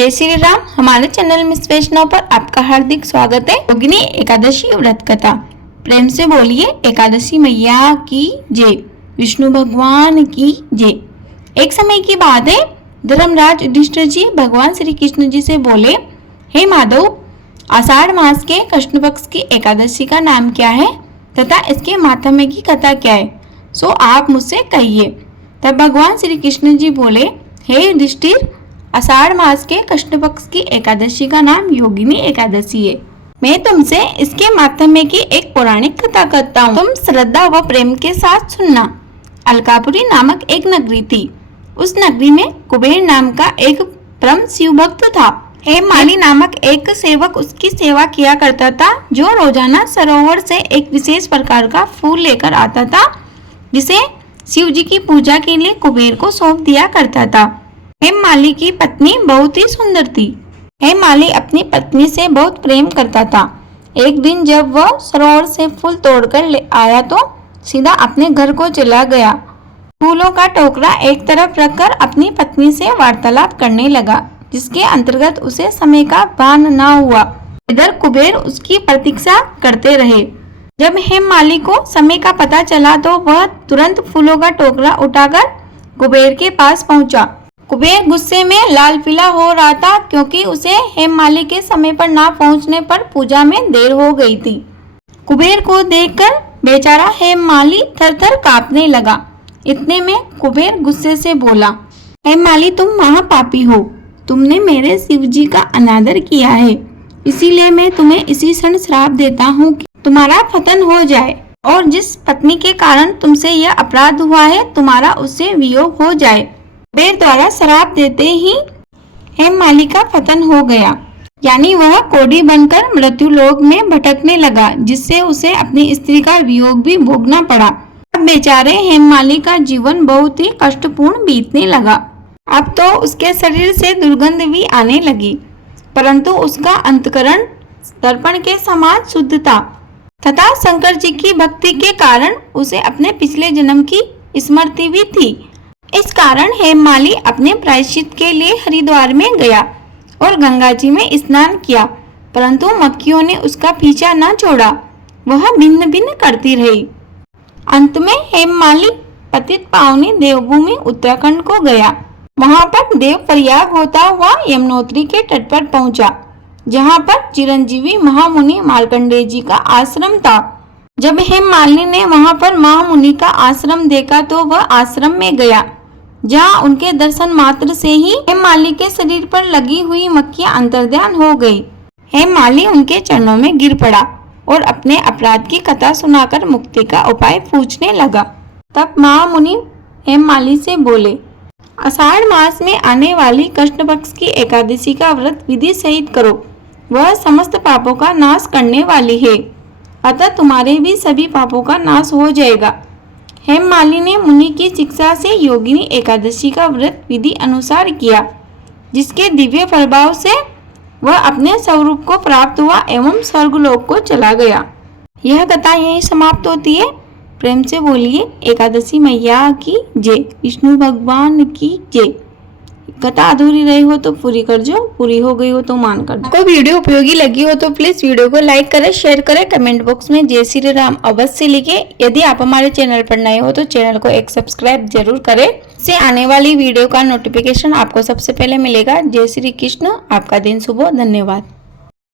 जय श्री राम। हमारे channel miss वैष्णव पर आपका हार्दिक स्वागत है। योगिनी एकादशी व्रत कथा। प्रेम से बोलिए एकादशी मैया की जय, विष्णु भगवान की जय। एक समय की बात है, धर्मराज युधिष्ठिर जी भगवान श्री कृष्ण जी से बोले, हे माधव, आषाढ़ मास के कृष्ण पक्ष की एकादशी का नाम क्या है तथा इसके माहात्म्य की कथा क्या है, सो आप मुझसे कहिए। तब भगवान श्री कृष्ण जी बोले, हे युधिष्ठिर, आषाढ़ मास के कृष्ण पक्ष की एकादशी का नाम योगिनी एकादशी है। मैं तुमसे इसके माहात्म्य की एक पौराणिक कथा करता हूँ, तुम श्रद्धा व प्रेम के साथ सुनना। अलकापुरी नामक एक नगरी थी। उस नगरी में कुबेर नाम का एक परम शिव भक्त था। हेममाली नामक एक सेवक उसकी सेवा किया करता था, जो रोजाना सरोवर से एक विशेष प्रकार का फूल लेकर आता था, जिसे शिव जी की पूजा के लिए कुबेर को सौंप दिया करता था। हेममाली की पत्नी बहुत ही सुंदर थी। हेममाली अपनी पत्नी से बहुत प्रेम करता था। एक दिन जब वह सरोवर से फूल तोड़कर ले आया तो सीधा अपने घर को चला गया। फूलों का टोकरा एक तरफ रखकर अपनी पत्नी से वार्तालाप करने लगा, जिसके अंतर्गत उसे समय का भान न हुआ। इधर कुबेर उसकी प्रतीक्षा करते रहे। जब हेममाली को समय का पता चला तो वह तुरंत फूलों का टोकरा उठाकर कुबेर के पास पहुंचा। कुबेर गुस्से में लाल पीला हो रहा था, क्योंकि उसे हेममाली के समय पर ना पहुंचने पर पूजा में देर हो गई थी। कुबेर को देखकर बेचारा हेममाली थर-थर कांपने लगा। इतने में कुबेर गुस्से से बोला, हेममाली, तुम महापापी हो। तुमने मेरे शिव जी का अनादर किया है, इसीलिए मैं तुम्हें इसी क्षण श्राप देता हूँ कि तुम्हारा पतन हो जाए और जिस पत्नी के कारण तुमसे यह अपराध हुआ है, तुम्हारा उससे वियोग हो जाए। कुबेर द्वारा श्राप देते ही हेममाली का पतन हो गया, यानी वह कोढ़ी बनकर मृत्युलोक में भटकने लगा, जिससे उसे अपनी स्त्री का वियोग भी भोगना पड़ा। अब बेचारे हेममाली का जीवन बहुत ही कष्टपूर्ण बीतने लगा। अब तो उसके शरीर से दुर्गंध भी आने लगी, परंतु उसका अंतकरण दर्पण के समान शुद्ध था तथा शंकर जी की भक्ति के कारण उसे अपने पिछले जन्म की स्मृति भी थी। इस कारण हेममाली अपने प्रायश्चित के लिए हरिद्वार में गया और गंगा जी में स्नान किया, परंतु मक्खियों ने उसका पीछा न छोड़ा। वह भिन्न भिन्न करती रही। अंत में हेममाली पतित पावनी देवभूमि उत्तराखंड को गया। वहां पर देव प्रयाग होता हुआ यमुनोत्री के तट पर पहुंचा, जहां पर चिरंजीवी महामुनि मार्कंडेय जी का आश्रम था। जब हेममाली ने वहां पर महामुनि का आश्रम देखा तो वह आश्रम में गया, जहां उनके दर्शन मात्र से ही हेममाली के शरीर पर लगी हुई मक्खियां अंतर्ध्यान हो गई। हेममाली उनके चरणों में गिर पड़ा और अपने अपराध की कथा सुनाकर मुक्ति का उपाय पूछने लगा। तब महामुनि हेममाली से बोले, आषाढ़ मास में आने वाली कृष्ण पक्ष की एकादशी का व्रत विधि सहित करो, वह समस्त पापों का नाश करने वाली है, अतः तुम्हारे भी सभी पापों का नाश हो जाएगा। हेममाली ने मुनि की शिक्षा से योगिनी एकादशी का व्रत विधि अनुसार किया, जिसके दिव्य प्रभाव से वह अपने स्वरूप को प्राप्त हुआ एवं स्वर्गलोक को चला गया। यह कथा यहीं समाप्त होती है। प्रेम से बोलिए एकादशी मैया की जय, विष्णु भगवान की जय। कथा अधूरी रही हो तो पूरी कर जो, पूरी हो गई हो तो मान कर। आपको वीडियो उपयोगी लगी हो तो प्लीज वीडियो को लाइक करें, शेयर करें, कमेंट बॉक्स में जय श्री राम अवश्य लिखें। यदि आप हमारे चैनल पर नए हो तो चैनल को एक सब्सक्राइब जरूर करें, इससे आने वाली वीडियो का नोटिफिकेशन आपको सबसे पहले मिलेगा। जय श्री कृष्ण। आपका दिन शुभ हो। धन्यवाद।